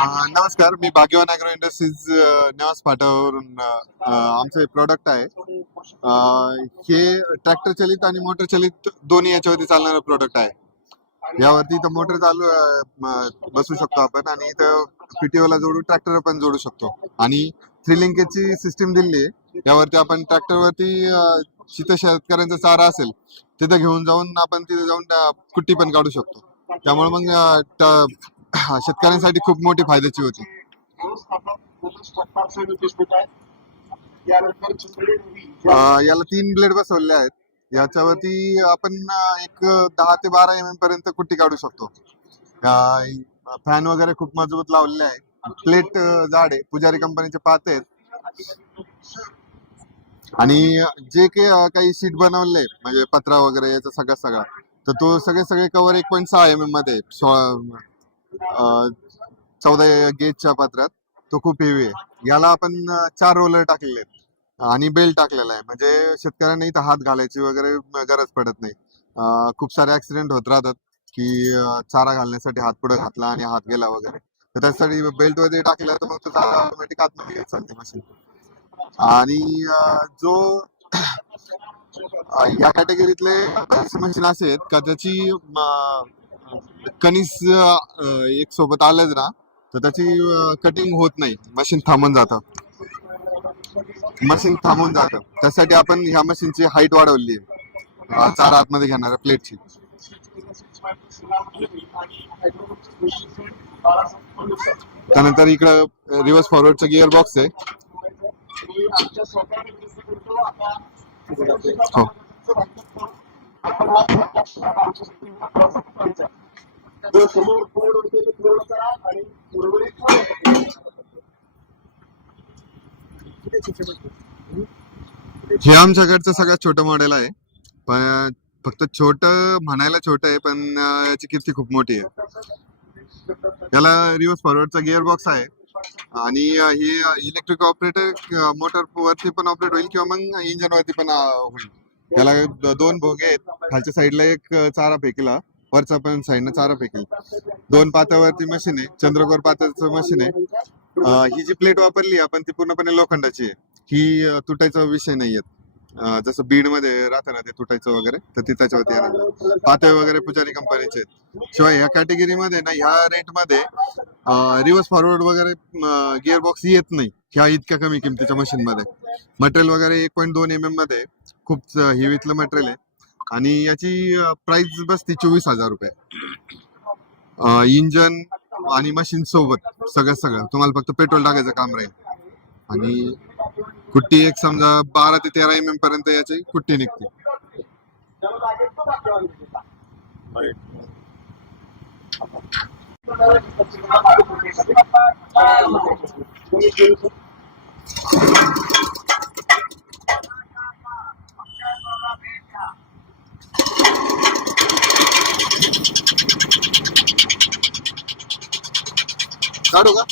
नमस्कार मी भाग्यवान agro industries न्यास निवास फाट्यावरून अं, आमचं आहे. हे ट्रॅक्टर चलित आणि मोटर चलित दोन्ही याच्यावरती चालणारं प्रोडक्ट आहे. यावरती इथं मोटर चालू बसू शकतो आपण आणि इथं पीटीओला जोडू जोडून ट्रॅक्टर पण जोडू शकतो. आणि थ्री लिंकेजची सिस्टीम दिली आहे. यावरती आपण ट्रॅक्टरवरती जिथं शेतकऱ्यांचा चारा असेल तिथं घेऊन जाऊन आपण तिथे जाऊन कुट्टी पण काढू शकतो. त्यामुळे मग त्या- शेतकऱ्यांसाठी खूप मोठी फायद्याची होती. अं, याला तीन ब्लेड बसवले आहेत. याच्यावरती आपण अं, एक दहा ते बारा एम एम पर्यंत कुट्टी काढू शकतो. फॅन वगैरे खूप मजबूत लावलेले आहे प्लेट जाड आहे. पुजारी कंपनीचे पाते आहेत. आणि जे काही अं, काही सीट बनवले म्हणजे पत्रा वगैरे याचा सगळा सगळा तर तो सगळे सगळे कवर एक पॉईंट सहा एम एममध्ये आहे. सोळा अं, चौदा गेजच्या पात्रात. तो खूप हेवी आहे. याला आपण चार रोलर टाकलेले आहेत. आणि बेल्ट टाकलेला आहे. म्हणजे शेतकऱ्यांना इथं हात घालायची वगैरे गरज पडत नाही. खूप सारे ऍक्सिडेंट होत राहतात की चारा घालण्यासाठी हात पुढे घातला आणि हात गेला वगैरे. तर त्यासाठी बेल्ट वगैरे टाकला तर मग तो चारा ऑटोमॅटिक आतमध्ये चालते मशीन आणि जो या कॅटेगरीतले मशीन असे आहेत का त्याची कणीस अं, एक सोबत आलंच ना तर त्याची कटिंग होत नाही. मशीन थांबून जातं. मशीन थांबून जातं. त्यासाठी आपण ह्या मशीनची हाईट वाढवली आहे. चार आतमध्ये घेणाऱ्या प्लेटची त्यानंतर इकडं रिव्हर्स फॉरवर्डचं गिअर बॉक्स आहे. हो. हे आमच्याकडचं सगळ्यात छोटं मॉडेल आहे. पण फक्त छोट म्हणायला छोट आहे पण याची किर्ती खूप मोठी आहे. याला रिव्हर्स फॉरवर्डचा गिअर बॉक्स आहे. आणि हे ही इलेक्ट्रिक ऑपरेटर मोटर वरती पण ऑपरेट होईल किंवा मग इंजन वरती पण होईल. याला दोन भोगे आहेत. खालच्या साईडला एक चारा फेकला. वरचा पण साईडनं चारा फेकेल. दोन पात्यावरती मशीन आहे चंद्रकोर पात्याचं मशीन आहे. ही जी प्लेट वापरली आपण ती पूर्णपणे लोखंडाची आहे. ही तुटायचा विषय नाहीये अं, जसं बीडमध्ये राहतं ना ते तुटायचं वगैरे तर ती त्याच्यावरती येणार पाते वगैरे पुजारी कंपनीचे आहेत. शिवाय ह्या कॅटेगरीमध्ये ना ह्या रेटमध्ये रिव्हर्स फॉरवर्ड वगैरे गिअर बॉक्स येत नाही. ह्या इतक्या कमी किमतीच्या मशीन मध्ये. मटेरियल वगैरे एक पॉईंट दोन एम एममध्ये खूप हेवीतलं मटेरियल आहे. आणि याची प्राइस बसते चोवीस हजार रुपये. इंजन आणि मशीन सोबत सगळं सगळं. तुम्हाला फक्त पेट्रोल टाकायचं काम राहील. आणि कुट्टी एक समजा बारा ते तेरा एम एम पर्यंत याची कुट्टी निघते. काढू का